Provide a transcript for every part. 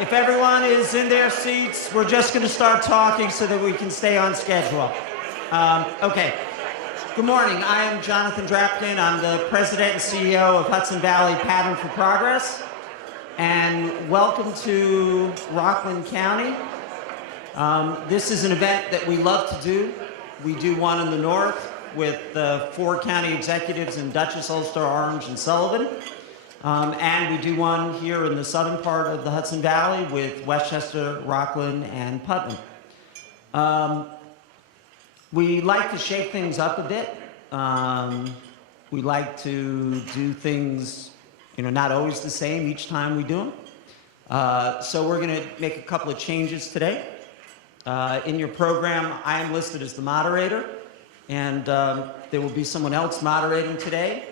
If everyone is in their seats, we're just going to start talking so that we can stay on schedule. Okay. Good morning. I am Jonathan Drapkin. I'm the president and CEO of Hudson Valley Pattern for Progress. And welcome to Rockland County. This is an event that we love to do. We do one in the north with the 4 county executives in Dutchess, Ulster, Orange, and Sullivan. And we do one here in the southern part of the Hudson Valley with Westchester, Rockland, and Putnam. We like to shake things up a bit. We like to do things, not always the same each time we do them. So we're going to make a couple of changes today. In your program, I am listed as the moderator, and there will be someone else moderating today.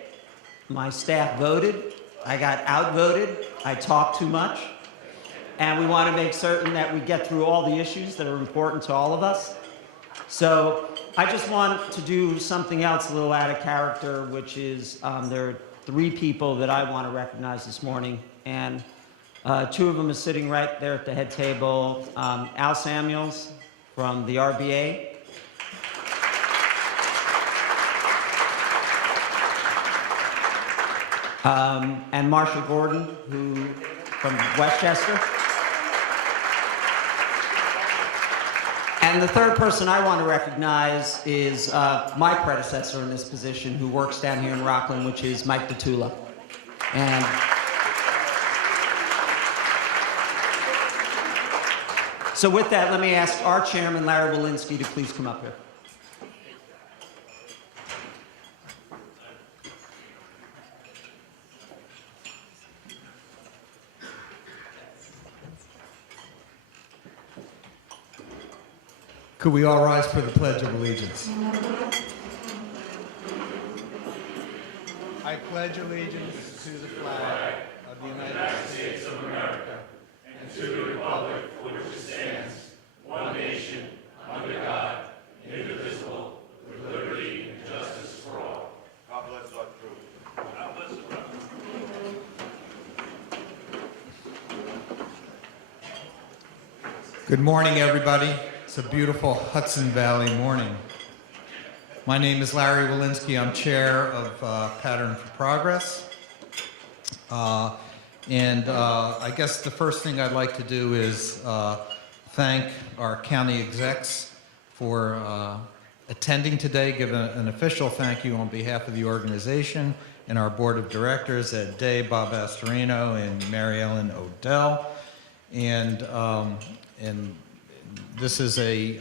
My staff voted. I got outvoted. I talked too much. And we want to make certain that we get through all the issues that are important to all of us. So I just want to do something else a little out of character, which is there are 3 people that I want to recognize this morning. And 2 of them are sitting right there at the head table. Al Samuels from the RBA. And Marshall Gordon, who from Westchester. And the 3rd person I want to recognize is my predecessor in this position, who works down here in Rockland, which is Mike DeTula. And so with that, let me ask our chairman, Larry Walensky, to please come up here. Could we all rise for the Pledge of Allegiance? I pledge allegiance to the flag of the United States of America and to the republic for which it stands, one nation, under God, indivisible, with liberty and justice for all. God bless our truth. God bless the Good morning, everybody. It's a beautiful Hudson Valley morning. My name is Larry Walensky. I'm chair of Pattern for Progress. I guess the first thing I'd like to do is thank our county execs for attending today, give an official thank you on behalf of the organization and our board of directors, Ed Day, Bob Astorino, and Mary Ellen Odell. And this is a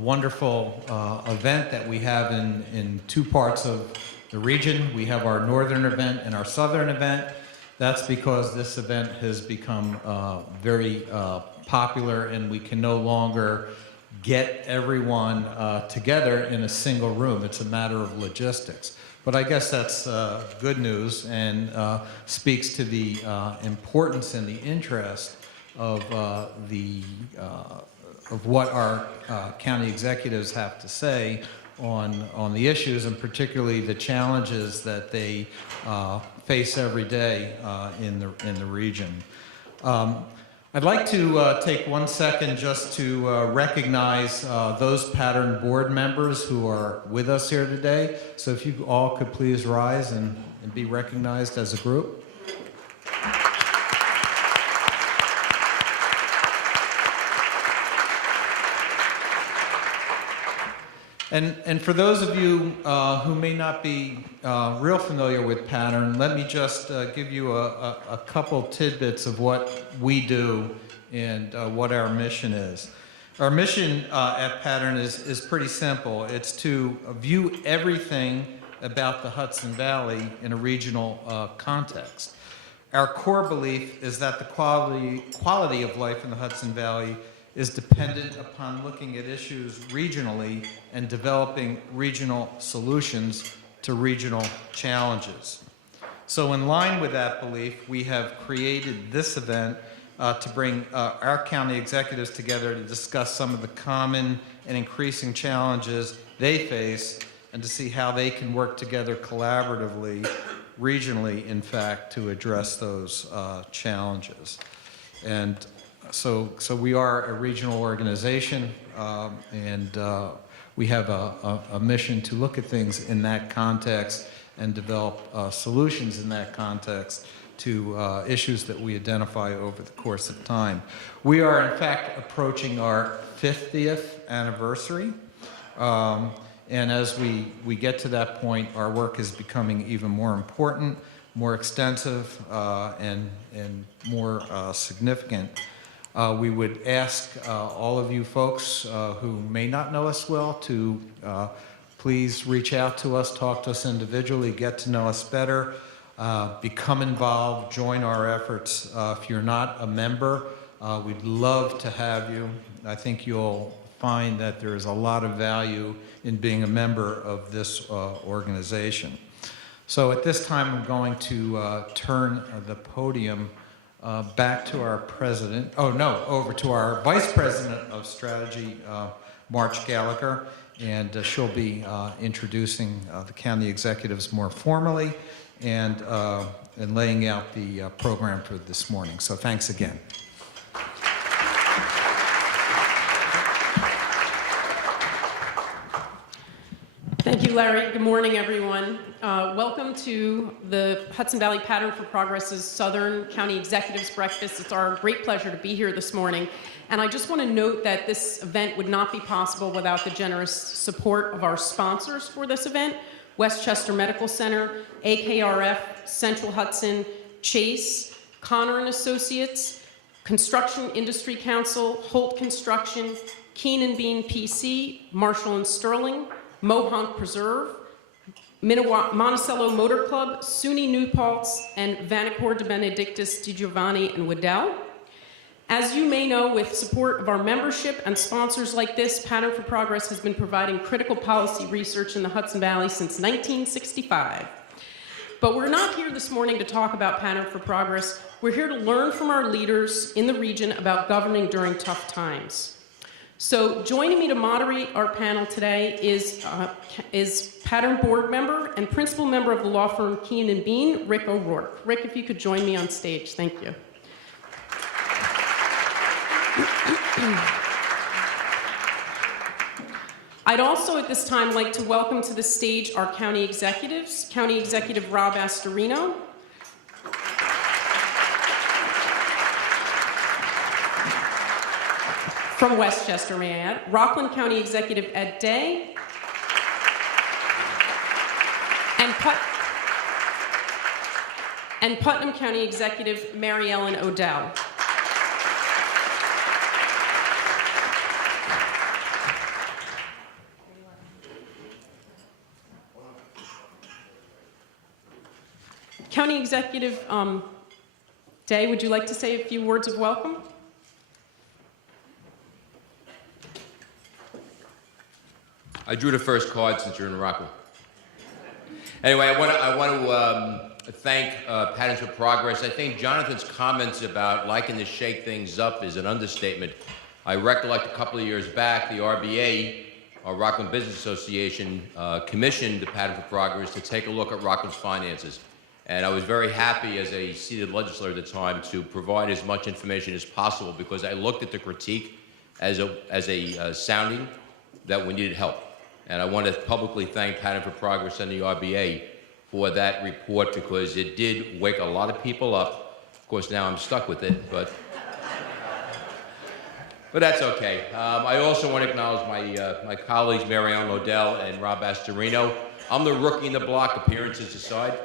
wonderful event that we have in 2 parts of the region. We have our northern event and our southern event. That's because this event has become very popular, and we can no longer get everyone together in a single room. It's a matter of logistics. But I guess that's good news and speaks to the importance and the interest of what our county executives have to say on the issues, and particularly the challenges that they face every day in the region. I'd like to take 1 second just to recognize those Pattern board members who are with us here today. So if you all could please rise and be recognized as a group. And for those of you who may not be real familiar with Pattern, let me just give you a couple tidbits of what we do and what our mission is. Our mission at Pattern is pretty simple. It's to view everything about the Hudson Valley in a regional context. Our core belief is that the quality of life in the Hudson Valley is dependent upon looking at issues regionally and developing regional solutions to regional challenges. So in line with that belief, we have created this event to bring our county executives together to discuss some of the common and increasing challenges they face and to see how they can work together collaboratively, regionally, in fact, to address those challenges. And So we are a regional organization, and we have a mission to look at things in that context and develop solutions in that context to issues that we identify over the course of time. We are, in fact, approaching our 50th anniversary. And as we get to that point, our work is becoming even more important, more extensive, and more significant. We would ask all of you folks who may not know us well to please reach out to us, talk to us individually, get to know us better, become involved, join our efforts. If you're not a member, we'd love to have you. I think you'll find that there is a lot of value in being a member of this organization. So at this time, I'm going to turn the podium back to our president, over to our Vice President of Strategy, March Gallagher, and she'll be introducing the county executives more formally and laying out the program for this morning. So thanks again. Thank you, Larry. Good morning, everyone. Welcome to the Hudson Valley Pattern for Progress's Southern County Executives Breakfast. It's our great pleasure to be here this morning. And I just want to note that this event would not be possible without the generous support of our sponsors for this event: Westchester Medical Center, AKRF, Central Hudson, Chase, Connor & Associates, Construction Industry Council, Holt Construction, Keen & Bean PC, Marshall & Sterling, Mohonk Preserve, Monticello Motor Club, SUNY New Paltz, and Vanacore de Benedictus di Giovanni and Waddell. As you may know, with support of our membership and sponsors like this, Pattern for Progress has been providing critical policy research in the Hudson Valley since 1965. But we're not here this morning to talk about Pattern for Progress. We're here to learn from our leaders in the region about governing during tough times. So joining me to moderate our panel today is Pattern board member and principal member of the law firm Keen & Bean, Rick O'Rourke. Rick, if you could join me on stage. Thank you. I'd also at this time like to welcome to the stage our county executives, County Executive Rob Astorino, from Westchester, may I add, Rockland County Executive Ed Day, and Putnam County Executive Mary Ellen Odell. County Executive Day, would you like to say a few words of welcome? I drew the first card since you're in Rockland. Anyway, I want to thank Patterns for Progress. I think Jonathan's comments about liking to shake things up is an understatement. I recollect a couple of years back, the RBA, our Rockland Business Association, commissioned the Pattern for Progress to take a look at Rockland's finances. And I was very happy as a seated legislator at the time to provide as much information as possible, because I looked at the critique as a sounding that we needed help. And I want to publicly thank Pattern for Progress and the RBA for that report, because it did wake a lot of people up. Of course, now I'm stuck with it, but that's okay. I also want to acknowledge my colleagues, Mary Ellen Odell and Rob Astorino. I'm the rookie in the block, appearances aside,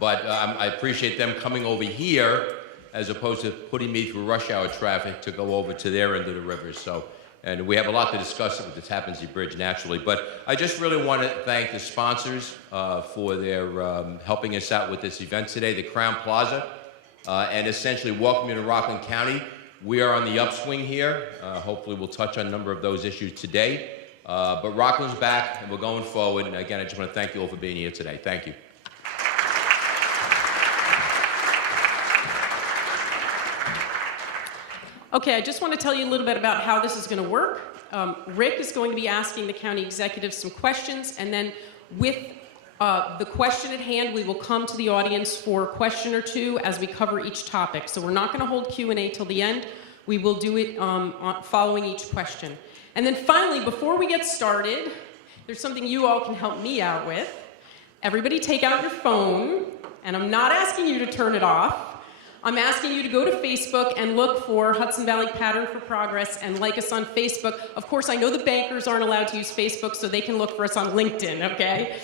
but I appreciate them coming over here as opposed to putting me through rush hour traffic to go over to their end of the river. And we have a lot to discuss with the Tappan Zee Bridge, naturally. But I just really want to thank the sponsors for their helping us out with this event today, the Crown Plaza, and essentially welcome you to Rockland County. We are on the upswing here. Hopefully we'll touch on a number of those issues today. But Rockland's back, and we're going forward. And again, I just want to thank you all for being here today. Thank you. Okay, I just want to tell you a little bit about how this is going to work. Rick is going to be asking the county executives some questions, and then with the question at hand, we will come to the audience for a question or two as we cover each topic. So we're not going to hold Q&A till the end. We will do it following each question. And then finally, before we get started, there's something you all can help me out with. Everybody take out your phone, and I'm not asking you to turn it off. I'm asking you to go to Facebook and look for Hudson Valley Pattern for Progress and like us on Facebook. Of course, I know the bankers aren't allowed to use Facebook, so they can look for us on LinkedIn, okay?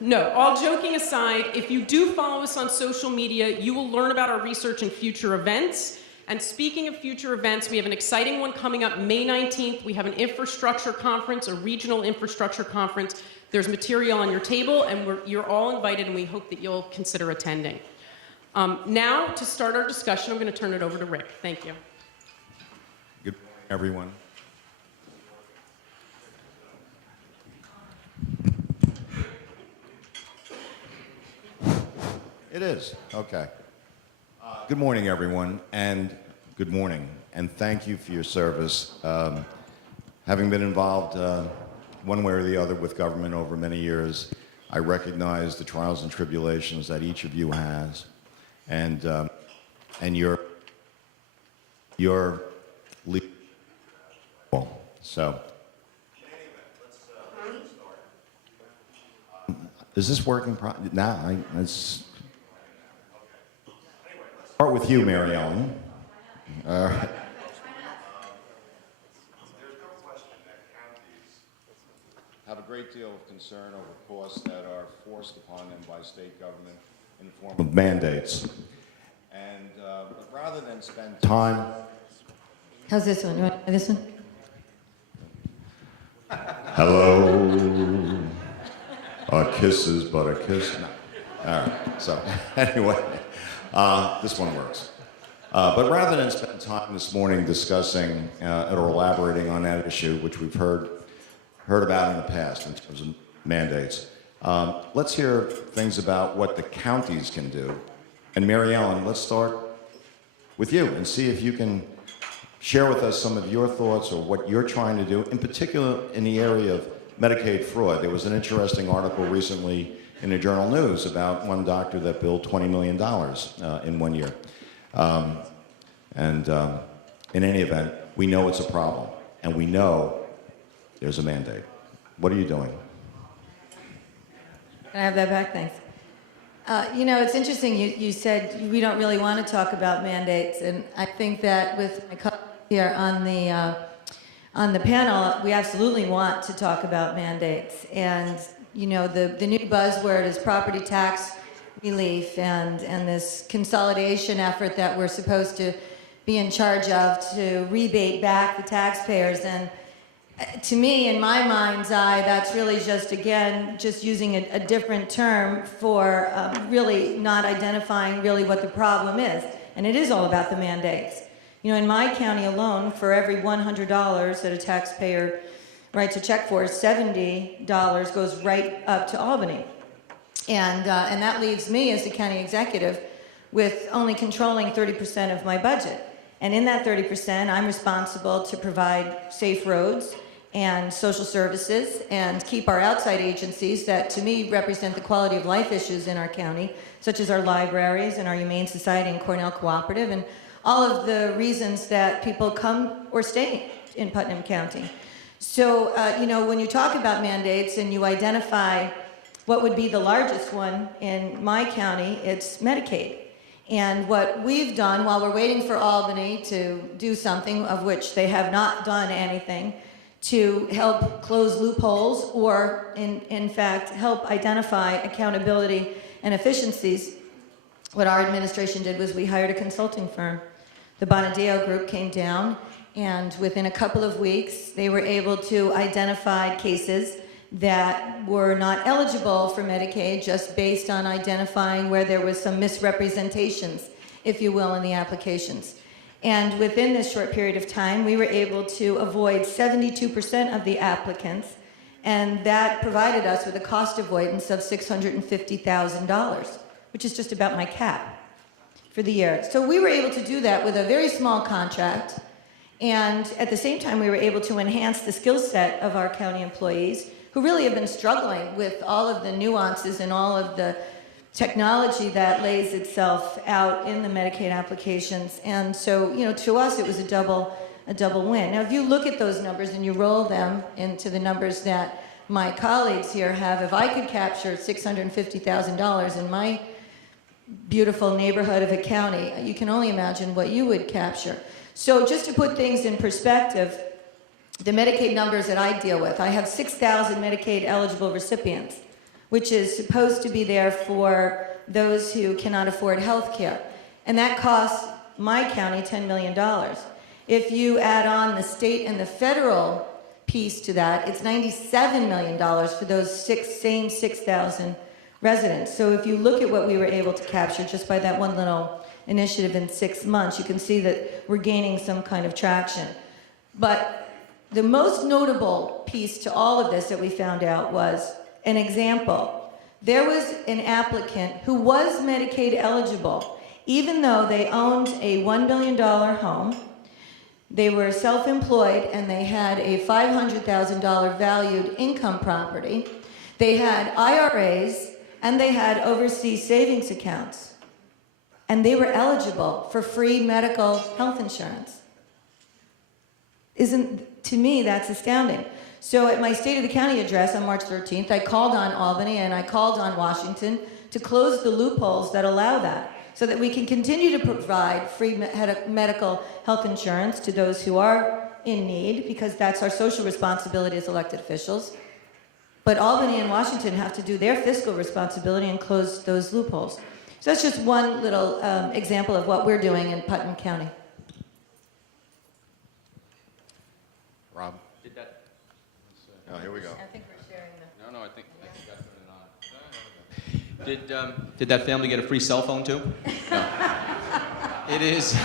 No, all joking aside, if you do follow us on social media, you will learn about our research and future events. And speaking of future events, we have an exciting one coming up May 19th. We have an infrastructure conference, a regional infrastructure conference. There's material on your table, and you're all invited, and we hope that you'll consider attending. Now, to start our discussion, I'm going to turn it over to Rick. Thank you. Good morning, everyone. It is, okay. Good morning, everyone, and good morning, and thank you for your service. Having been involved one way or the other with government over many years, I recognize the trials and tribulations that each of you has, and your leadership. So, is this working? Let's start with you, Mary Ellen. All right. There's no question that counties have a great deal of concern over costs that are forced upon them by state government in the form of mandates. And rather than spend time... How's this one? You want this one? Hello. A kiss is but a kiss. No. All right. So anyway, this one works. But rather than spend time this morning discussing or elaborating on that issue, which we've heard about in the past in terms of mandates, let's hear things about what the counties can do. And Mary Ellen, let's start with you and see if you can share with us some of your thoughts or what you're trying to do, in particular in the area of Medicaid fraud. There was an interesting article recently in the Journal News about one doctor that billed $20 million in 1 year. In any event, we know it's a problem, and we know there's a mandate. What are you doing? Can I have that back? Thanks. You know, it's interesting. You said we don't really want to talk about mandates, and I think that with my colleagues here on the panel, we absolutely want to talk about mandates. And you know, the new buzzword is property tax relief, and this consolidation effort that we're supposed to be in charge of to rebate back the taxpayers. And to me, in my mind's eye, that's really just, again, just using a different term for really not identifying really what the problem is. And it is all about the mandates. You know, in my county alone, for every $100 that a taxpayer writes a check for, $70 goes right up to Albany. And that leaves me as the county executive with only controlling 30% of my budget. And in that 30%, I'm responsible to provide safe roads and social services and keep our outside agencies that to me represent the quality of life issues in our county, such as our libraries and our Humane Society and Cornell Cooperative, and all of the reasons that people come or stay in Putnam County. So, you know, when you talk about mandates and you identify what would be the largest one in my county, it's Medicaid. And what we've done while we're waiting for Albany to do something, of which they have not done anything, to help close loopholes or, in fact, help identify accountability and efficiencies, what our administration did was we hired a consulting firm. The Bonadeo Group came down, and within a couple of weeks, they were able to identify cases that were not eligible for Medicaid just based on identifying where there was some misrepresentations, if you will, in the applications. And within this short period of time, we were able to avoid 72% of the applicants, and that provided us with a cost avoidance of $650,000, which is just about my cap for the year. So we were able to do that with a very small contract, and at the same time, we were able to enhance the skill set of our county employees who really have been struggling with all of the nuances and all of the technology that lays itself out in the Medicaid applications. And so, to us, it was a double win. Now, if you look at those numbers and you roll them into the numbers that my colleagues here have, if I could capture $650,000 in my beautiful neighborhood of a county, you can only imagine what you would capture. So just to put things in perspective, the Medicaid numbers that I deal with, I have 6,000 Medicaid eligible recipients, which is supposed to be there for those who cannot afford health care. And that costs my county $10 million. If you add on the state and the federal piece to that, it's $97 million for those same 6,000 residents. So if you look at what we were able to capture just by that one little initiative in 6 months, you can see that we're gaining some kind of traction. But the most notable piece to all of this that we found out was an example. There was an applicant who was Medicaid eligible, even though they owned a $1 million home, they were self-employed, and they had a $500,000 valued income property. They had IRAs, and they had overseas savings accounts. And they were eligible for free medical health insurance. To me, that's astounding. So at my State of the County address on March 13th, I called on Albany and I called on Washington to close the loopholes that allow that, so that we can continue to provide free medical health insurance to those who are in need, because that's our social responsibility as elected officials. But Albany and Washington have to do their fiscal responsibility and close those loopholes. So that's just one little example of what we're doing in Putnam County. Rob? Did that? Oh, here we go. I think we're sharing the... No, I think that's it on. Did that family get a free cell phone too? No. It is.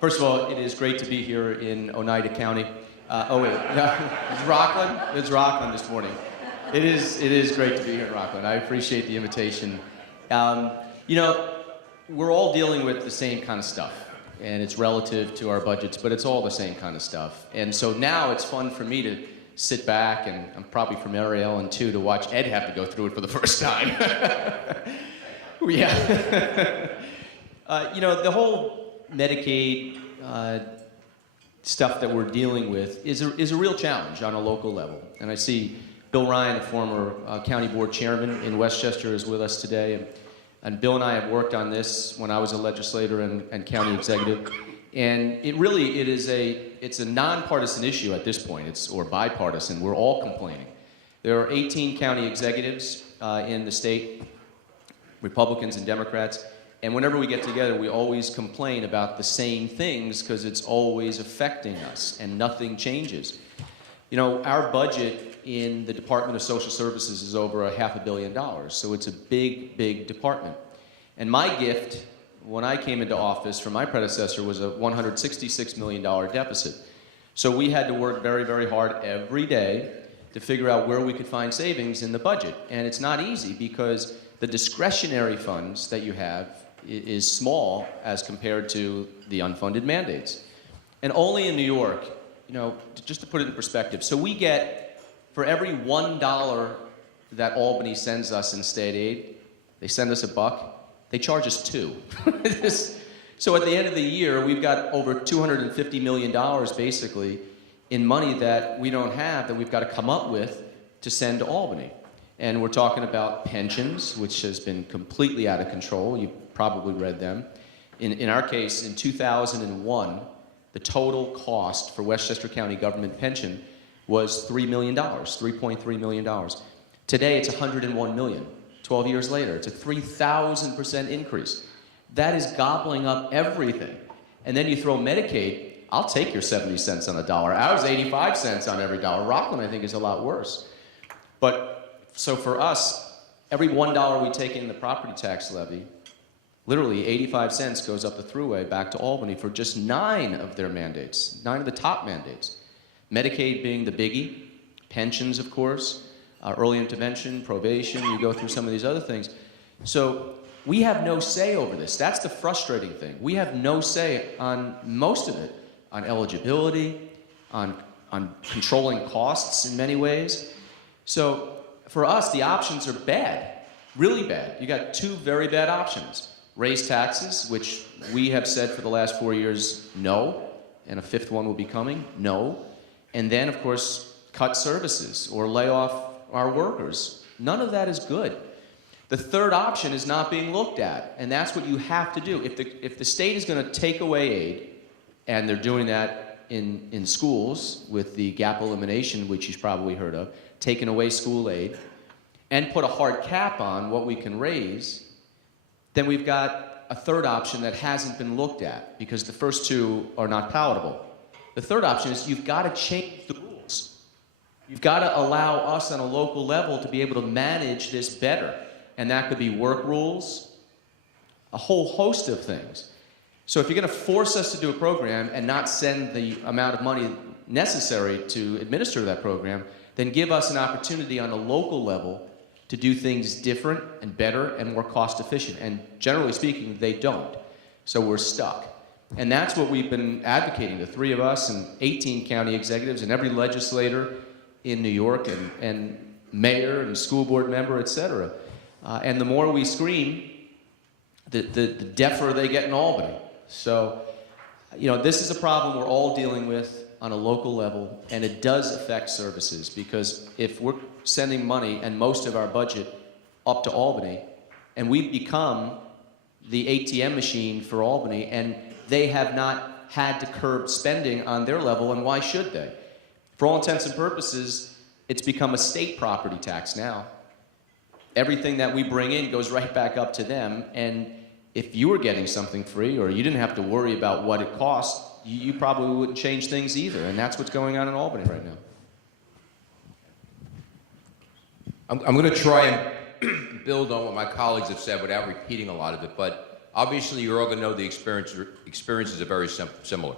First of all, it is great to be here in Oneida County. Oh wait, no, it's Rockland. It's Rockland this morning. It is great to be here in Rockland. I appreciate the invitation. We're all dealing with the same kind of stuff, and it's relative to our budgets, but it's all the same kind of stuff. And so now it's fun for me to sit back, and I'm probably from Area Ellen too, to watch Ed have to go through it for the first time. Yeah. The whole Medicaid stuff that we're dealing with is a real challenge on a local level. And I see Bill Ryan, a former county board chairman in Westchester, is with us today. And Bill and I have worked on this when I was a legislator and county executive. And it's a nonpartisan issue at this point, or bipartisan. We're all complaining. There are 18 county executives in the state, Republicans and Democrats. And whenever we get together, we always complain about the same things because it's always affecting us and nothing changes. Our budget in the Department of Social Services is over $500 million, so it's a big, big department. And my gift when I came into office from my predecessor was a $166 million deficit. So we had to work very, very hard every day to figure out where we could find savings in the budget. And it's not easy because the discretionary funds that you have is small as compared to the unfunded mandates. And only in New York, just to put it in perspective, so we get, for every $1 that Albany sends us in state aid, they send us $1, they charge us $2. So at the end of the year, we've got over $250 million basically in money that we don't have, that we've got to come up with to send to Albany. And we're talking about pensions, which has been completely out of control. You've probably read them. In our case, in 2001, the total cost for Westchester County government pension was $3 million, $3.3 million. Today, it's $101 million. 12 years later, it's a 3,000% increase. That is gobbling up everything. And then you throw Medicaid, I'll take your 70 cents on the dollar. Ours, 85 cents on every dollar. Rockland, I think, is a lot worse. But, so for us, every $1 we take in the property tax levy, literally 85 cents goes up the thruway back to Albany for just 9 of their mandates, 9 of the top mandates. Medicaid being the biggie, pensions, of course, early intervention, probation, you go through some of these other things. So we have no say over this. That's the frustrating thing. We have no say on most of it, on eligibility, on controlling costs in many ways. So for us, the options are bad, really bad. You got two very bad options. Raise taxes, which we have said for the last 4 years, no, and a fifth one will be coming, no. And then, of course, cut services or lay off our workers. None of that is good. The third option is not being looked at, and that's what you have to do. If the state is going to take away aid, and they're doing that in schools with the gap elimination, which you've probably heard of, taking away school aid, and put a hard cap on what we can raise, then we've got a third option that hasn't been looked at because the first two are not palatable. The third option is you've got to change the rules. You've got to allow us on a local level to be able to manage this better. And that could be work rules, a whole host of things. So if you're going to force us to do a program and not send the amount of money necessary to administer that program, then give us an opportunity on a local level to do things different and better and more cost efficient. And generally speaking, they don't. So we're stuck. And that's what we've been advocating, the three of us and 18 county executives and every legislator in New York and mayor and school board member, et cetera. And the more we scream, the deafer they get in Albany. So, this is a problem we're all dealing with on a local level, and it does affect services because if we're sending money and most of our budget up to Albany, and we've become the ATM machine for Albany, and they have not had to curb spending on their level, and why should they? For all intents and purposes, it's become a state property tax now. Everything that we bring in goes right back up to them, and if you were getting something free or you didn't have to worry about what it cost, you probably wouldn't change things either, and that's what's going on in Albany right now. I'm going to try and build on what my colleagues have said without repeating a lot of it, but obviously you're all going to know the experiences are very similar.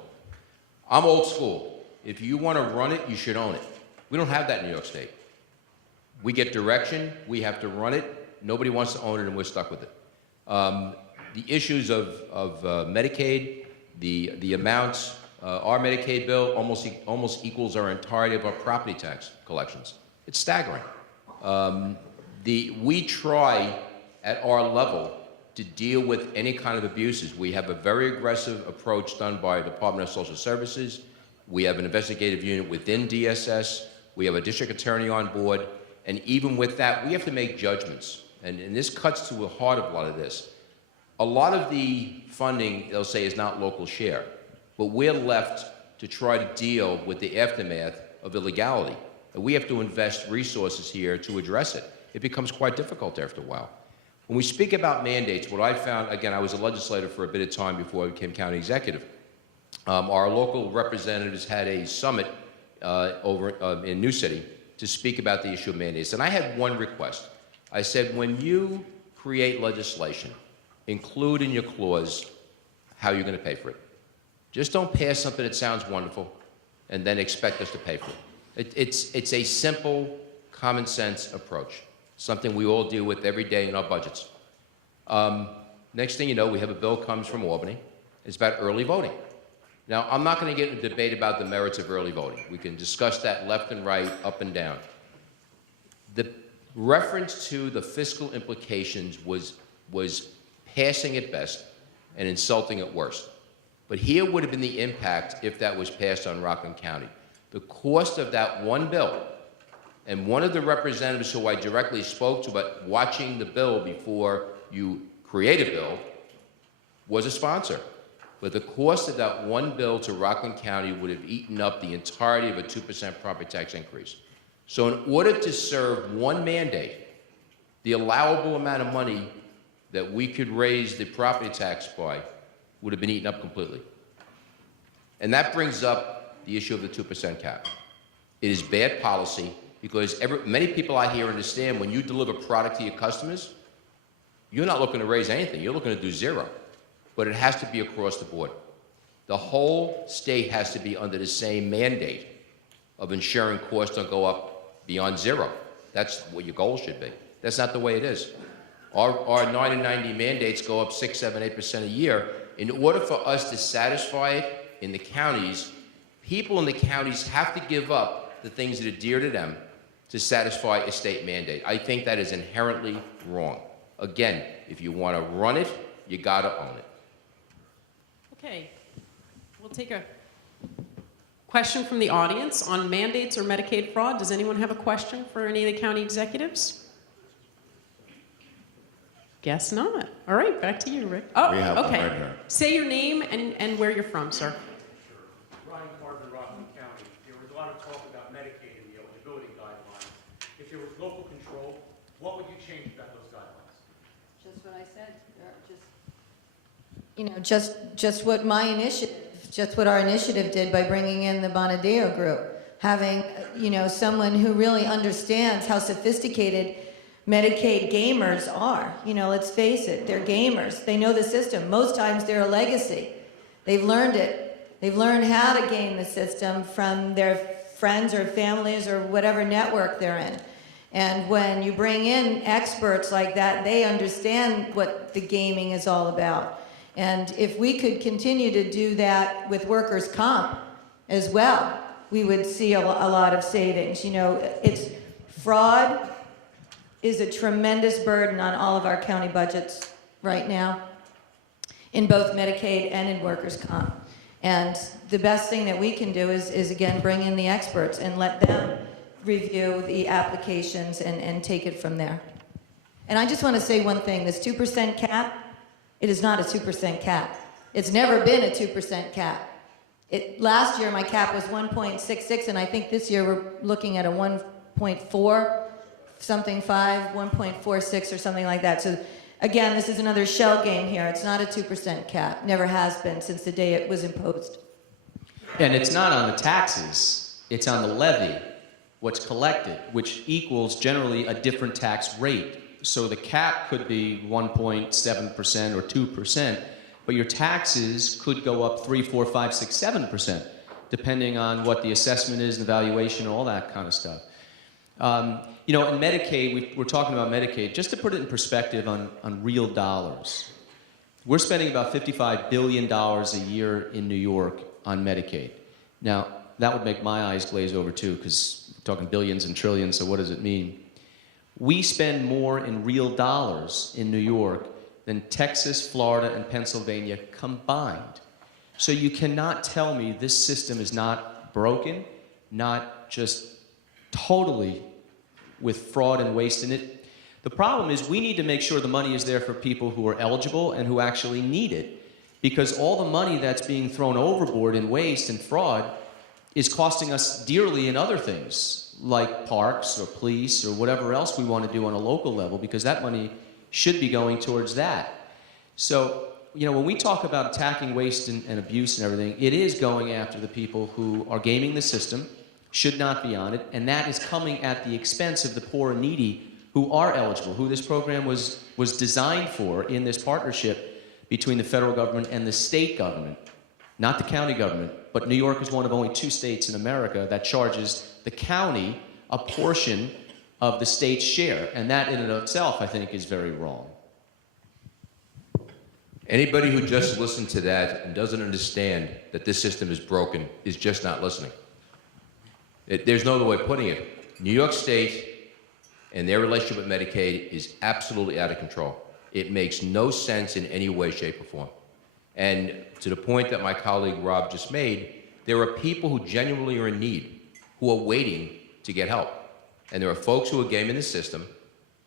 I'm old school. If you want to run it, you should own it. We don't have that in New York State. We get direction, we have to run it, nobody wants to own it, and we're stuck with it. The issues of Medicaid, the amounts, our Medicaid bill almost equals our entirety of our property tax collections. It's staggering. We try at our level to deal with any kind of abuses. We have a very aggressive approach done by the Department of Social Services. We have an investigative unit within DSS. We have a district attorney on board. And even with that, we have to make judgments. And this cuts to the heart of a lot of this. A lot of the funding, they'll say, is not local share. But we're left to try to deal with the aftermath of illegality. And we have to invest resources here to address it. It becomes quite difficult after a while. When we speak about mandates, what I found, again, I was a legislator for a bit of time before I became county executive. Our local representatives had a summit over in New City to speak about the issue of mandates. And I had one request. I said, when you create legislation, include in your clause how you're going to pay for it. Just don't pass something that sounds wonderful and then expect us to pay for it. It's a simple, common sense approach, something we all deal with every day in our budgets. Next thing you know, we have a bill comes from Albany. It's about early voting. Now, I'm not going to get into a debate about the merits of early voting. We can discuss that left and right, up and down. The reference to the fiscal implications was passing at best and insulting at worst. But here would have been the impact if that was passed on Rockland County. The cost of that one bill, and one of the representatives who I directly spoke to about watching the bill before you create a bill was a sponsor. But the cost of that one bill to Rockland County would have eaten up the entirety of a 2% property tax increase. So in order to serve one mandate, the allowable amount of money that we could raise the property tax by would have been eaten up completely. And that brings up the issue of the 2% cap. It is bad policy because many people out here understand when you deliver product to your customers, you're not looking to raise anything, you're looking to do zero. But it has to be across the board. The whole state has to be under the same mandate of ensuring costs don't go up beyond zero. That's what your goal should be. That's not the way it is. Our 9 and 90 mandates go up 6, 7, 8% a year. In order for us to satisfy it in the counties, people in the counties have to give up the things that are dear to them to satisfy a state mandate. I think that is inherently wrong. Again, if you want to run it, you got to own it. Okay, we'll take a question from the audience on mandates or Medicaid fraud. Does anyone have a question for any of the county executives? Guess not. All right, back to you, Rick. Oh, We have one okay. right here. Say your name and where you're from, sir. Ryan Carter, Rockland County. There was a lot of talk about Medicaid and the eligibility guidelines. If there was local control, what would you change about those guidelines? Just what I said, just what my initiative, just what our initiative did by bringing in the Bonadeo group, having, someone who really understands how sophisticated Medicaid gamers are. Let's face it, they're gamers. They know the system. Most times they're a legacy. They've learned it. They've learned how to game the system from their friends or families or whatever network they're in. And when you bring in experts like that, they understand what the gaming is all about. And if we could continue to do that with workers' comp as well, we would see a lot of savings. It's fraud is a tremendous burden on all of our county budgets right now, in both Medicaid and in workers' comp. And the best thing that we can do is again, bring in the experts and let them review the applications and take it from there. And I just want to say one thing, this 2% cap, it is not a 2% cap. It's never been a 2% cap. Last year my cap was 1.66, and I think this year we're looking at a 1.4, something 5, 1.46 or something like that. So again, this is another shell game here. It's not a 2% cap. Never has been since the day it was imposed. And it's not on the taxes, it's on the levy, what's collected, which equals generally a different tax rate. So the cap could be 1.7% or 2%, but your taxes could go up 3, 4, 5, 6, 7%, depending on what the assessment is, the valuation, all that kind of stuff. In Medicaid, we're talking about Medicaid, just to put it in perspective on real dollars. We're spending about $55 billion a year in New York on Medicaid. Now, that would make my eyes glaze over too, because we're talking billions and trillions, so what does it mean? We spend more in real dollars in New York than Texas, Florida, and Pennsylvania combined. So you cannot tell me this system is not broken, not just totally with fraud and waste in it. The problem is we need to make sure the money is there for people who are eligible and who actually need it, because all the money that's being thrown overboard in waste and fraud is costing us dearly in other things, like parks or police or whatever else we want to do on a local level, because that money should be going towards that. So, when we talk about attacking waste and abuse and everything, it is going after the people who are gaming the system, should not be on it, and that is coming at the expense of the poor and needy who are eligible, who this program was designed for in this partnership between the federal government and the state government, not the county government. But New York is one of only 2 states in America that charges the county a portion of the state's share, and that in and of itself, I think, is very wrong. Anybody who just listened to that and doesn't understand that this system is broken is just not listening. There's no other way of putting it. New York State and their relationship with Medicaid is absolutely out of control. It makes no sense in any way, shape, or form. And to the point that my colleague Rob just made, there are people who genuinely are in need, who are waiting to get help. And there are folks who are gaming the system.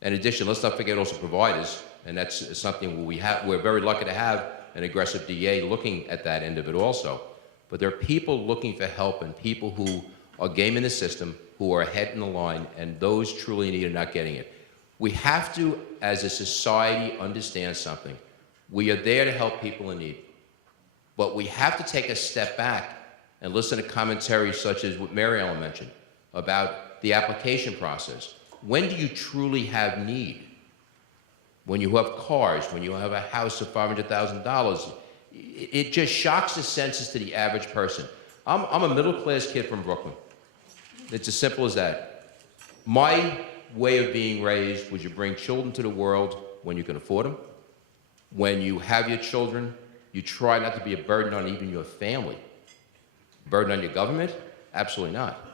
In addition, let's not forget also providers, and that's something we're very lucky to have an aggressive DA looking at that end of it also. But there are people looking for help and people who are gaming the system, who are ahead in the line, and those truly in need are not getting it. We have to, as a society, understand something. We are there to help people in need. But we have to take a step back and listen to commentary such as what Mary Ellen mentioned about the application process. When do you truly have need? When you have cars, when you have a house of $500,000, it just shocks the senses to the average person. I'm a middle-class kid from Brooklyn. It's as simple as that. My way of being raised was you bring children to the world when you can afford them. When you have your children, you try not to be a burden on even your family. Burden on your government? Absolutely not.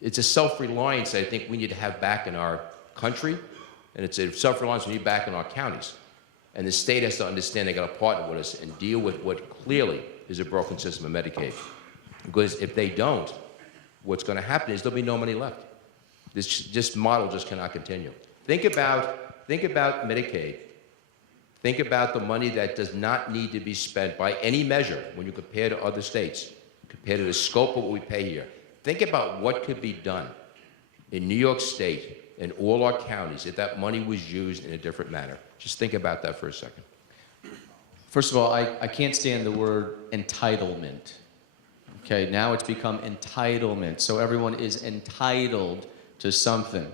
it's a self-reliance that I think we need to have back in our country, and it's a self-reliance we need back in our counties. And the state has to understand they got to partner with us and deal with what clearly is a broken system of Medicaid. Because if they don't, what's going to happen is there'll be no money left. This model just cannot continue. Think about Medicaid. Think about the money that does not need to be spent by any measure when you compare to other states, compared to the scope of what we pay here. Think about what could be done in New York State and all our counties if that money was used in a different manner. Just think about that for a second. First of all, I can't stand the word entitlement. Okay, now it's become entitlement. So everyone is entitled to something.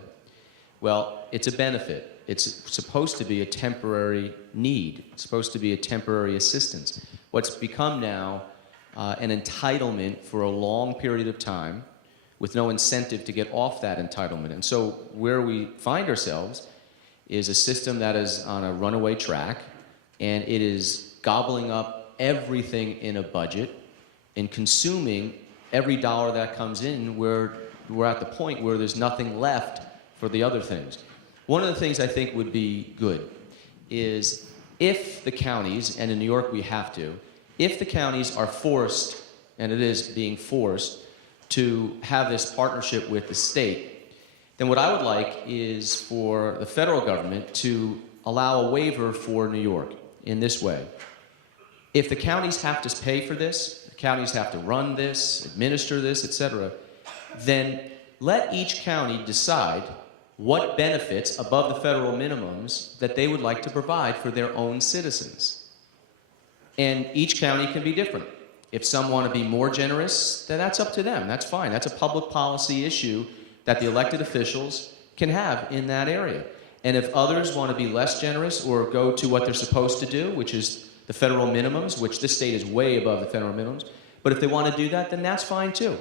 Well, it's a benefit. It's supposed to be a temporary need. It's supposed to be a temporary assistance. What's become now an entitlement for a long period of time with no incentive to get off that entitlement. And so where we find ourselves is a system that is on a runaway track, and it is gobbling up everything in a budget and consuming every dollar that comes in. Where we're at the point where there's nothing left for the other things. One of the things I think would be good is if the counties, and in New York we have to, if the counties are forced, and it is being forced, to have this partnership with the state, then what I would like is for the federal government to allow a waiver for New York in this way. If the counties have to pay for this, the counties have to run this, administer this, etc., then let each county decide what benefits above the federal minimums that they would like to provide for their own citizens. And each county can be different. If some want to be more generous, then that's up to them. That's fine. That's a public policy issue that the elected officials can have in that area. And if others want to be less generous or go to what they're supposed to do, which is the federal minimums, which this state is way above the federal minimums, but if they want to do that, then that's fine too.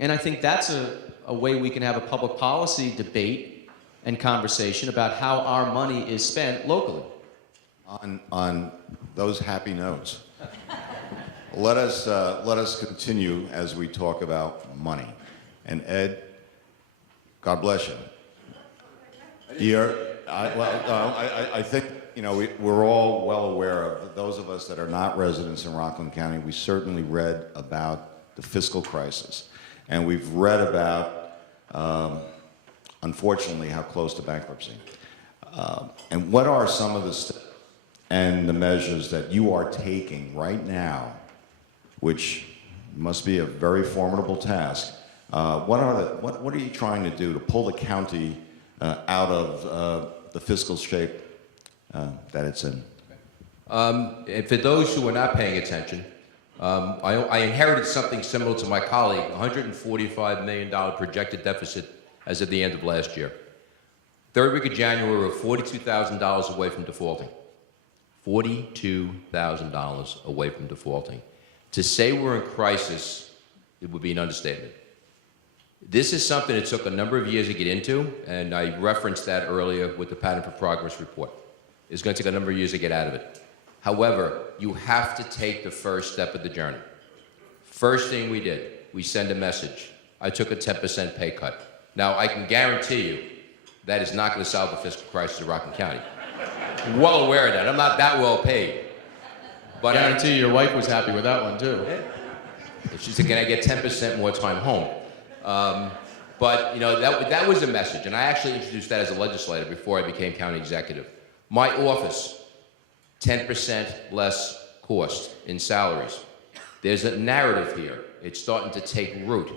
And I think that's a way we can have a public policy debate and conversation about how our money is spent locally. On those happy notes, let us continue as we talk about money. And Ed, God bless you. I think we're all well aware of, those of us that are not residents in Rockland County, we certainly read about the fiscal crisis. And we've read about, unfortunately, how close to bankruptcy. And what are some of the steps and the measures that you are taking right now, which must be a very formidable task? What are you trying to do to pull the county out of the fiscal shape that it's in? And for those who are not paying attention, I inherited something similar to my colleague, $145 million projected deficit as of the end of last year. Third week of January, we're $42,000 away from defaulting. $42,000 away from defaulting. To say we're in crisis, it would be an understatement. This is something that took a number of years to get into, and I referenced that earlier with the Pattern for Progress report. It's going to take a number of years to get out of it. However, you have to take the first step of the journey. First thing we did, we send a message. I took a 10% pay cut. Now, I can guarantee you that is not going to solve the fiscal crisis of Rockland County. I'm well aware of that. I'm not that well paid. But I guarantee your wife was happy with that one, too. She said, can I get 10% more time home? But that was a message, and I actually introduced that as a legislator before I became county executive. My office, 10% less cost in salaries. There's a narrative here. It's starting to take root.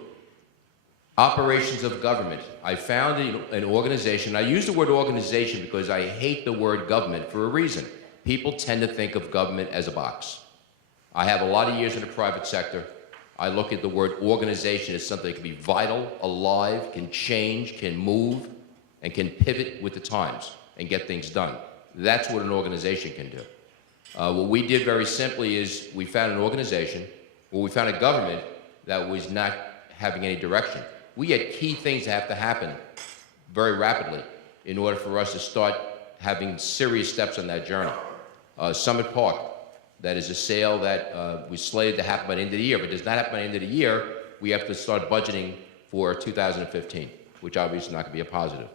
Operations of government. I found an organization. I use the word organization because I hate the word government for a reason. People tend to think of government as a box. I have a lot of years in the private sector. I look at the word organization as something that can be vital, alive, can change, can move, and can pivot with the times and get things done. That's what an organization can do. What we did very simply is we found an organization, we found a government that was not having any direction. We had key things that have to happen very rapidly in order for us to start having serious steps on that journey. Summit Park, that is a sale that was slated to happen by the end of the year. If it does not happen by the end of the year, we have to start budgeting for 2015, which obviously is not going to be a positive.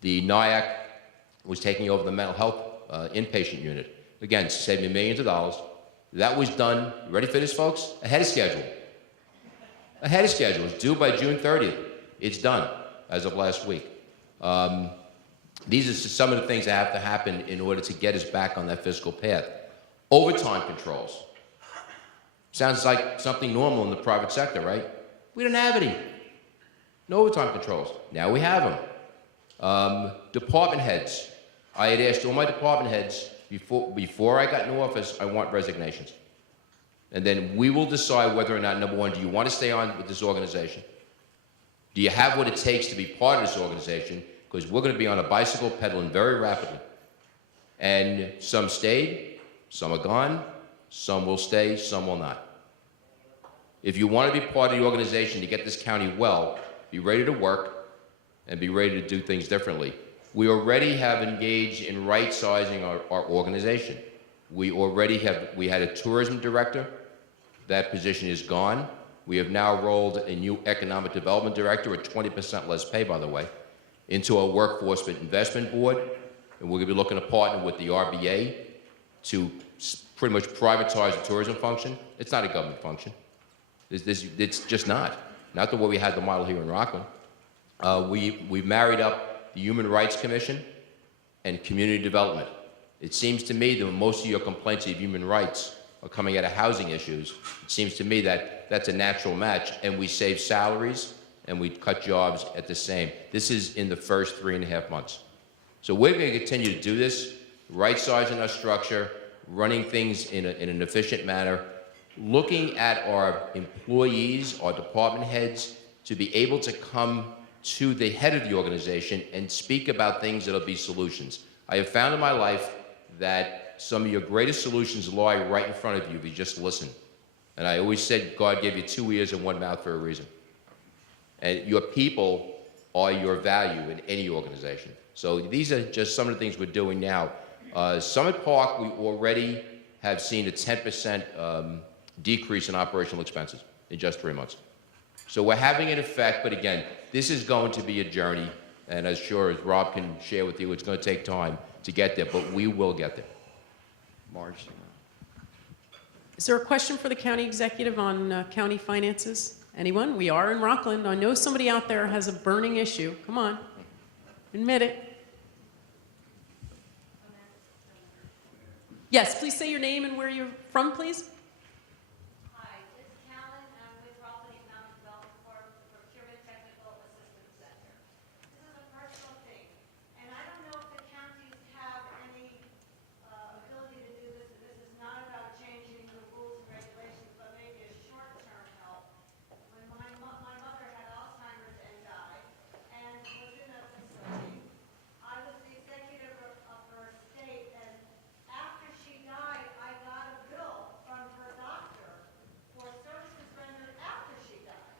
The NIAC was taking over the mental health inpatient unit. Again, saving millions of dollars. That was done, you ready for this, folks? Ahead of schedule. Ahead of schedule. It's due by June 30th. It's done as of last week. These are just some of the things that have to happen in order to get us back on that fiscal path. Overtime controls. Sounds like something normal in the private sector, right? We didn't have any. No overtime controls. Now we have them. Department heads. I had asked all my department heads before I got in office, I want resignations. And then we will decide whether or not, number one, do you want to stay on with this organization? Do you have what it takes to be part of this organization? Because we're going to be on a bicycle pedaling very rapidly. And some stayed, some are gone, some will stay, some will not. If you want to be part of the organization to get this county well, be ready to work and be ready to do things differently. We already have engaged in right-sizing our organization. We had a tourism director. That position is gone. We have now rolled a new economic development director at 20% less pay, by the way, into a workforce investment board. And we're going to be looking to partner with the RBA to pretty much privatize the tourism function. It's not a government function. It's just not. Not the way we had the model here in Rockland. We married up the Human Rights Commission and community development. It seems to me that most of your complaints of human rights are coming out of housing issues. It seems to me that that's a natural match, and we save salaries and we cut jobs at the same. This is in the first 3.5 months. So we're going to continue to do this, right-sizing our structure, running things in an efficient manner, looking at our employees, our department heads, to be able to come to the head of the organization and speak about things that'll be solutions. I have found in my life that some of your greatest solutions lie right in front of you if you just listen. And I always said God gave you 2 ears and 1 mouth for a reason. And your people are your value in any organization. So these are just some of the things we're doing now. Summit Park, we already have seen a 10% decrease in operational expenses in just 3 months. So we're having an effect, but again, this is going to be a journey, and as sure as Rob can share with you, it's going to take time to get there, but we will get there. Marge? Is there a question for the county executive on county finances? Anyone? We are in Rockland. I know somebody out there has a burning issue. Come on. Admit it. Yes, please say your name and where you're from, please. Hi, it's Callan, and I'm with Rockland Economic Development Corp, the Procurement Technical Assistance Center. This is a personal thing, and I don't know if the counties have any ability to do this, and this is not about changing the rules and regulations, but maybe a short-term help. When my mother had Alzheimer's and died, and was in a facility, I was the executive of her estate, and after she died, I got a bill from her doctor for services rendered after she died.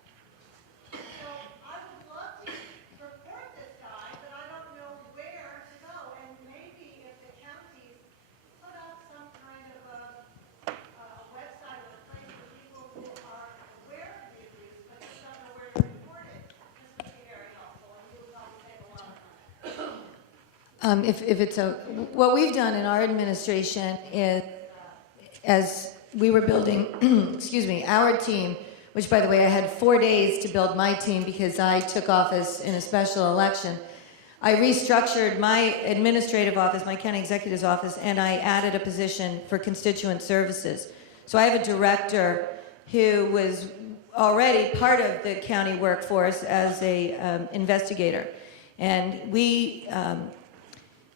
So I would love to report this guy, but I don't know where to go. And maybe if the counties put up some kind of a website or a place for people who are aware of the abuse, but just don't know where to report it, this would be very helpful, and we would probably save a lot of money. What we've done in our administration is, as we were building, excuse me, our team, which by the way, I had 4 days to build my team because I took office in a special election. I restructured my administrative office, my county executive's office, and I added a position for constituent services. So I have a director who was already part of the county workforce as a investigator. And we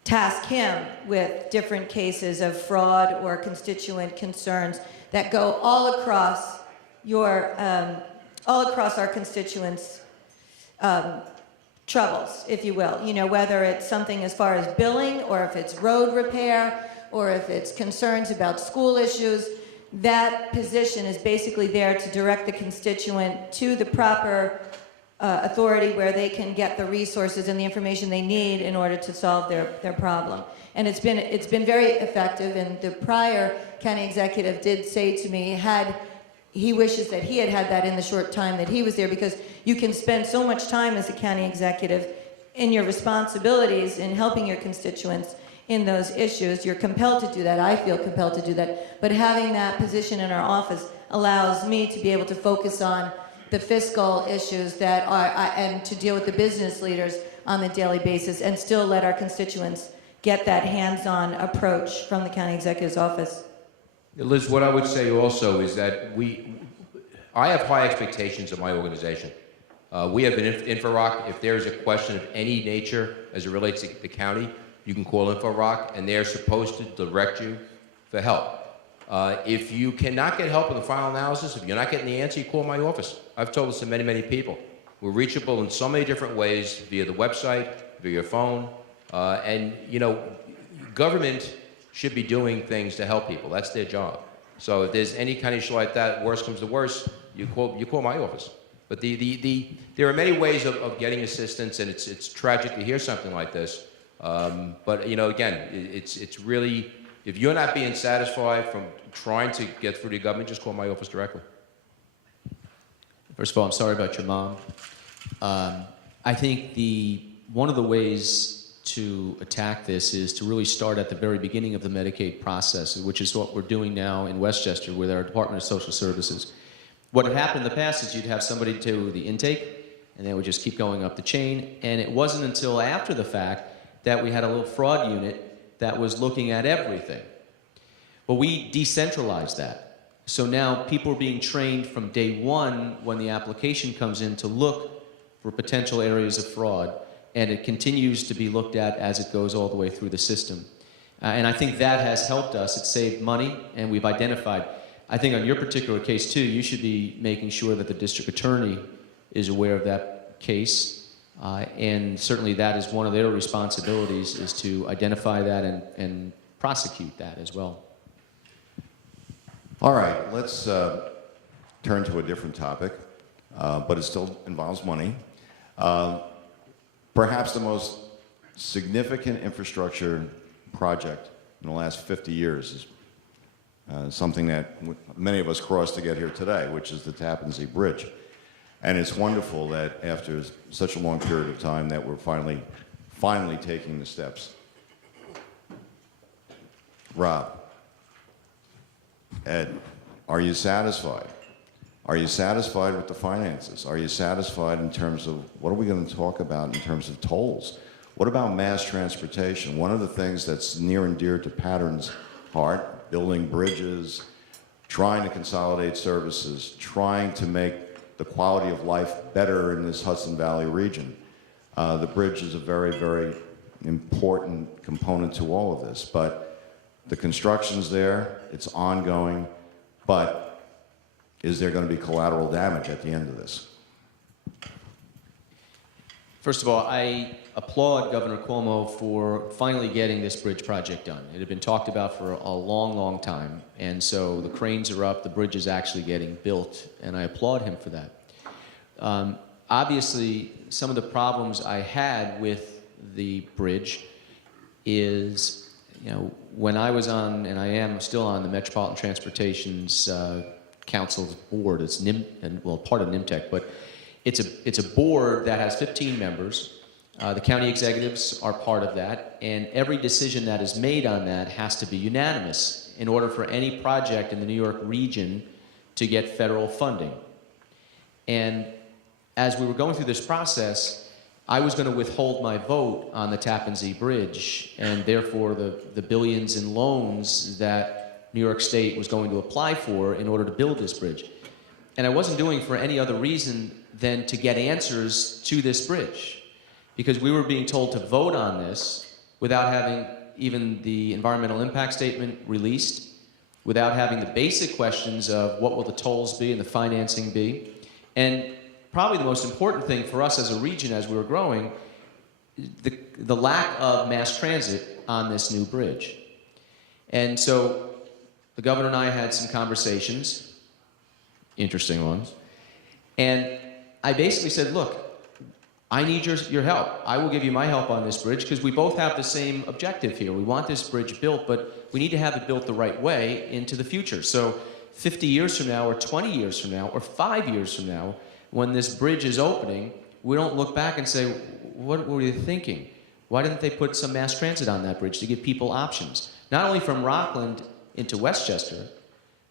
task him with different cases of fraud or constituent concerns that go all across our constituents' troubles, if you will. You know, whether it's something as far as billing, or if it's road repair, or if it's concerns about school issues. That position is basically there to direct the constituent to the proper authority where they can get the resources and the information they need in order to solve their problem. And it's been very effective, and the prior county executive did say to me he wishes that he had had that in the short time that he was there, because you can spend so much time as a county executive in your responsibilities in helping your constituents in those issues. You're compelled to do that. I feel compelled to do that. But having that position in our office allows me to be able to focus on the fiscal issues that are, and to deal with the business leaders on a daily basis and still let our constituents get that hands-on approach from the county executive's office. Liz, what I would say also is that I have high expectations of my organization. We have an InfoRock. If there is a question of any nature as it relates to the county, you can call InfoRock, and they're supposed to direct you for help. If you cannot get help with the final analysis, if you're not getting the answer, you call my office. I've told this to many, many people. We're reachable in so many different ways, via the website, via your phone, and, you know, government should be doing things to help people. That's their job. So if there's any kind of issue like that, worst comes to worst, you call my office. But there are many ways of getting assistance, and it's tragic to hear something like this. But, you know, again, it's really, if you're not being satisfied from trying to get through the government, just call my office directly. First of all, I'm sorry about your mom. I think one of the ways to attack this is to really start at the very beginning of the Medicaid process, which is what we're doing now in Westchester with our Department of Social Services. What had happened in the past is you'd have somebody do the intake, and they would just keep going up the chain, and it wasn't until after the fact that we had a little fraud unit that was looking at everything. Well, we decentralized that. So now people are being trained from day one when the application comes in to look for potential areas of fraud, and it continues to be looked at as it goes all the way through the system. And I think that has helped us. It saved money, and we've identified. I think on your particular case, too, you should be making sure that the district attorney is aware of that case. And certainly that is one of their responsibilities, is to identify that and prosecute that as well. All right, let's turn to a different topic, but it still involves money. Perhaps the most significant infrastructure project in the last 50 years is something that many of us crossed to get here today, which is the Tappan Zee Bridge. And it's wonderful that after such a long period of time that we're finally taking the steps. Rob, Ed, are you satisfied? Are you satisfied with the finances? Are you satisfied in terms of what are we going to talk about in terms of tolls? What about mass transportation? One of the things that's near and dear to Pattern's heart, building bridges, trying to consolidate services, trying to make the quality of life better in this Hudson Valley region. The bridge is a very, very important component to all of this, but the construction's there, it's ongoing, but is there going to be collateral damage at the end of this? First of all, I applaud Governor Cuomo for finally getting this bridge project done. It had been talked about for a long, long time, and so the cranes are up, the bridge is actually getting built, and I applaud him for that. Obviously, some of the problems I had with the bridge is, you know, when I was on, and I am still on, the Metropolitan Transportation's Council's board, it's part of NIMTEC, but it's a board that has 15 members. The county executives are part of that, and every decision that is made on that has to be unanimous in order for any project in the New York region to get federal funding. And as we were going through this process, I was going to withhold my vote on the Tappan Zee Bridge, and therefore the billions in loans that New York State was going to apply for in order to build this bridge. And I wasn't doing it for any other reason than to get answers to this bridge, because we were being told to vote on this without having even the environmental impact statement released, without having the basic questions of what will the tolls be and the financing be. And probably the most important thing for us as a region as we were growing, the lack of mass transit on this new bridge. And so the governor and I had some conversations, interesting ones, and I basically said, look, I need your help. I will give you my help on this bridge because we both have the same objective here. We want this bridge built, but we need to have it built the right way into the future. So 50 years from now, or 20 years from now, or 5 years from now, when this bridge is opening, we don't look back and say, what were you thinking? Why didn't they put some mass transit on that bridge to give people options? Not only from Rockland into Westchester,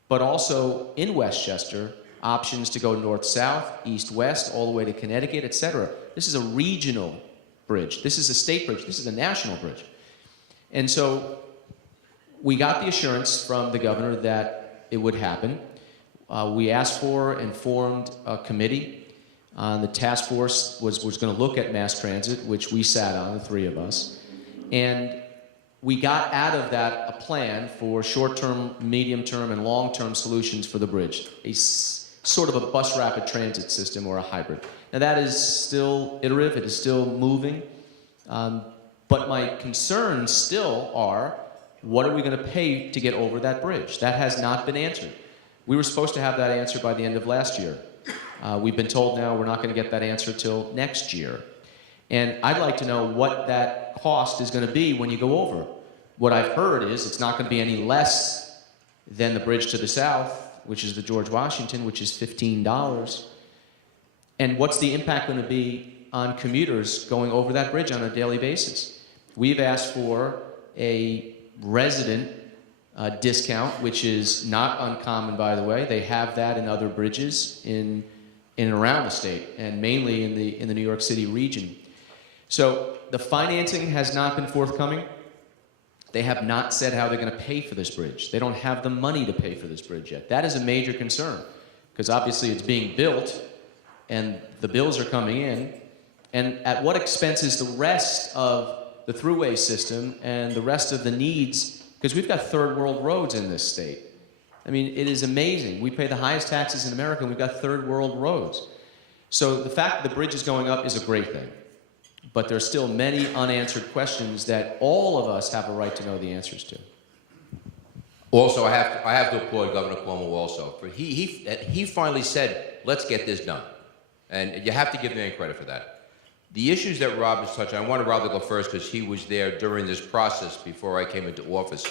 but also in Westchester, options to go north-south, east-west, all the way to Connecticut, etc. This is a regional bridge. This is a state bridge. This is a national bridge. And so we got the assurance from the governor that it would happen. We asked for and formed a committee. The task force was going to look at mass transit, which we sat on, the three of us. And we got out of that a plan for short-term, medium-term, and long-term solutions for the bridge, sort of a bus rapid transit system or a hybrid. Now that is still iterative, it is still moving, but my concerns still are, what are we going to pay to get over that bridge? That has not been answered. We were supposed to have that answer by the end of last year. We've been told now we're not going to get that answer till next year. And I'd like to know what that cost is going to be when you go over. What I've heard is it's not going to be any less than the bridge to the south, which is the George Washington, which is $15. And what's the impact going to be on commuters going over that bridge on a daily basis? We've asked for a resident discount, which is not uncommon, by the way. They have that in other bridges in and around the state, and mainly in the New York City region. So the financing has not been forthcoming. They have not said how they're going to pay for this bridge. They don't have the money to pay for this bridge yet. That is a major concern, because obviously it's being built, and the bills are coming in. And at what expense is the rest of the thruway system and the rest of the needs? Because we've got third world roads in this state. I mean, it is amazing. We pay the highest taxes in America, and we've got third world roads. So the fact that the bridge is going up is a great thing. But there's still many unanswered questions that all of us have a right to know the answers to. Also, I have to applaud Governor Cuomo also. For he finally said, let's get this done. And you have to give him credit for that. The issues that Rob has touched on, I want Rob to go first because he was there during this process before I came into office.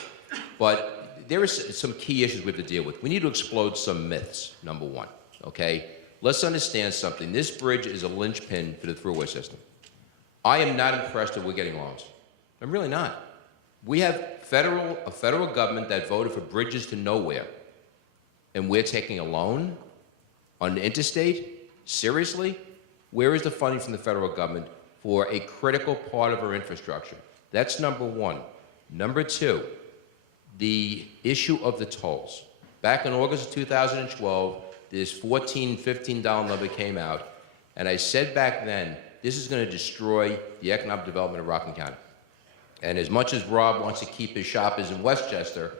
But there are some key issues we have to deal with. We need to explode some myths, number one, okay? Let's understand something. This bridge is a linchpin for the thruway system. I am not impressed that we're getting loans. I'm really not. We have a federal government that voted for bridges to nowhere, and we're taking a loan on the interstate? Seriously? Where is the funding from the federal government for a critical part of our infrastructure? That's number one. Number two, the issue of the tolls. Back in August of 2012, this $14, $15 number came out, and I said back then, this is going to destroy the economic development of Rockland County. And as much as Rob wants to keep his shoppers in Westchester,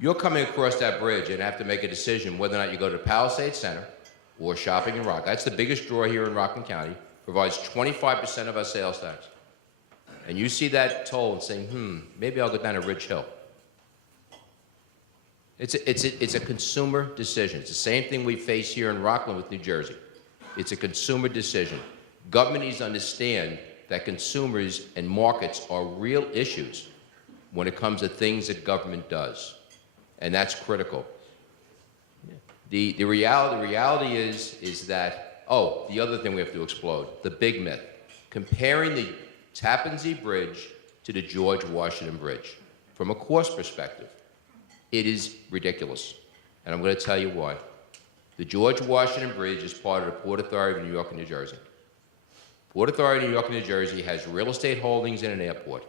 you're coming across that bridge and have to make a decision whether or not you go to Palisades Center or shopping in Rockland. That's the biggest draw here in Rockland County, provides 25% of our sales tax. And you see that toll and saying, maybe I'll go down to Ridge Hill. It's a consumer decision. It's the same thing we face here in Rockland with New Jersey. It's a consumer decision. Government needs to understand that consumers and markets are real issues when it comes to things that government does. And that's critical. The reality is that, the other thing we have to explode, the big myth, comparing the Tappan Zee Bridge to the George Washington Bridge. From a cost perspective, it is ridiculous. And I'm going to tell you why. The George Washington Bridge is part of the Port Authority of New York and New Jersey. Port Authority of New York and New Jersey has real estate holdings in an airport,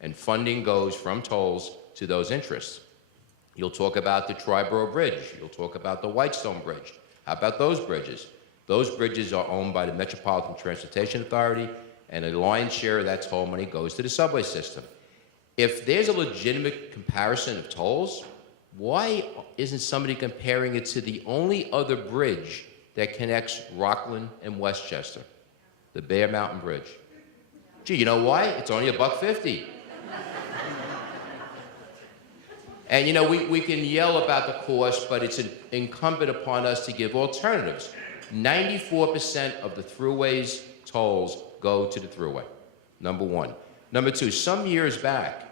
and funding goes from tolls to those interests. You'll talk about the Triborough Bridge. You'll talk about the Whitestone Bridge. How about those bridges? Those bridges are owned by the Metropolitan Transportation Authority, and a lion's share of that toll money goes to the subway system. If there's a legitimate comparison of tolls, why isn't somebody comparing it to the only other bridge that connects Rockland and Westchester? The Bear Mountain Bridge. Gee, you know why? It's only $1.50. And you know, we can yell about the cost, but it's incumbent upon us to give alternatives. 94% of the thruway's tolls go to the thruway, number one. Number two, some years back,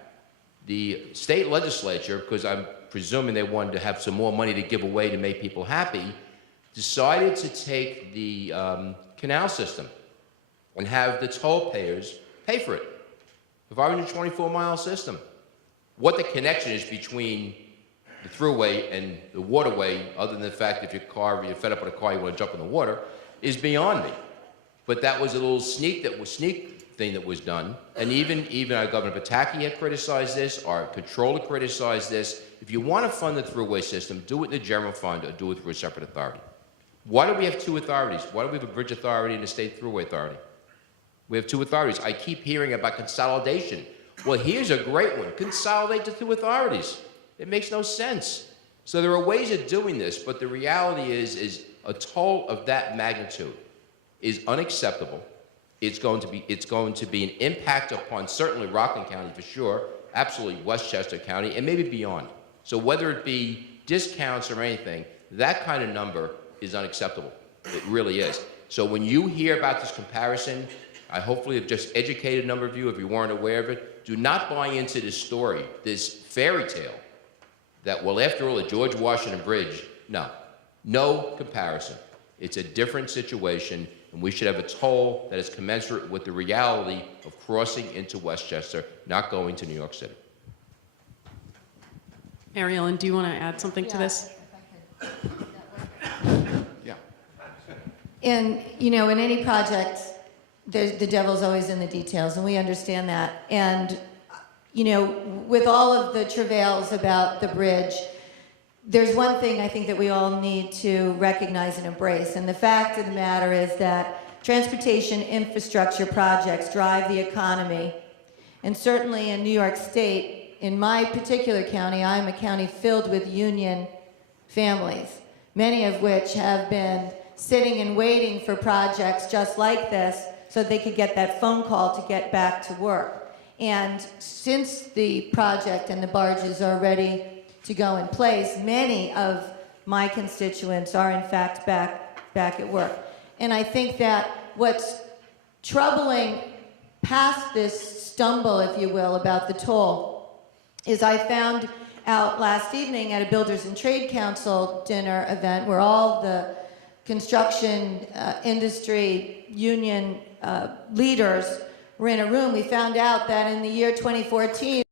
the state legislature, because I'm presuming they wanted to have some more money to give away to make people happy, decided to take the canal system and have the toll payers pay for it. A 524-mile system. What the connection is between the thruway and the waterway, other than the fact if you're fed up with a car, you want to jump in the water, is beyond me. But that was a little sneak thing that was done. And even our Governor Pataki had criticized this, our controller criticized this. If you want to fund the thruway system, do it in the general fund or do it through a separate authority. Why do we have two authorities? Why do we have a bridge authority and a state thruway authority? We have two authorities. I keep hearing about consolidation. Well, here's a great one. Consolidate the two authorities. It makes no sense. So there are ways of doing this, but the reality is a toll of that magnitude is unacceptable. It's going to be an impact upon certainly Rockland County for sure, absolutely Westchester County, and maybe beyond. So whether it be discounts or anything, that kind of number is unacceptable. It really is. So when you hear about this comparison, I hopefully have just educated a number of you, if you weren't aware of it. Do not buy into this story, this fairy tale, that, well, after all, the George Washington Bridge, no comparison. It's a different situation, and we should have a toll that is commensurate with the reality of crossing into Westchester, not going to New York City. Mary Ellen, do you want to add something to this? Yeah. And, you know, in any project, the devil's always in the details, and we understand that. And, you know, with all of the travails about the bridge, there's one thing I think that we all need to recognize and embrace. And the fact of the matter is that transportation infrastructure projects drive the economy. And certainly in New York State, in my particular county, I'm a county filled with union families, many of which have been sitting and waiting for projects just like this so they could get that phone call to get back to work. And since the project and the barges are ready to go in place, many of my constituents are in fact back at work. And I think that what's troubling past this stumble, if you will, about the toll is I found out last evening at a Builders and Trade Council dinner event where all the construction industry union leaders were in a room. We found out that in the year 2014,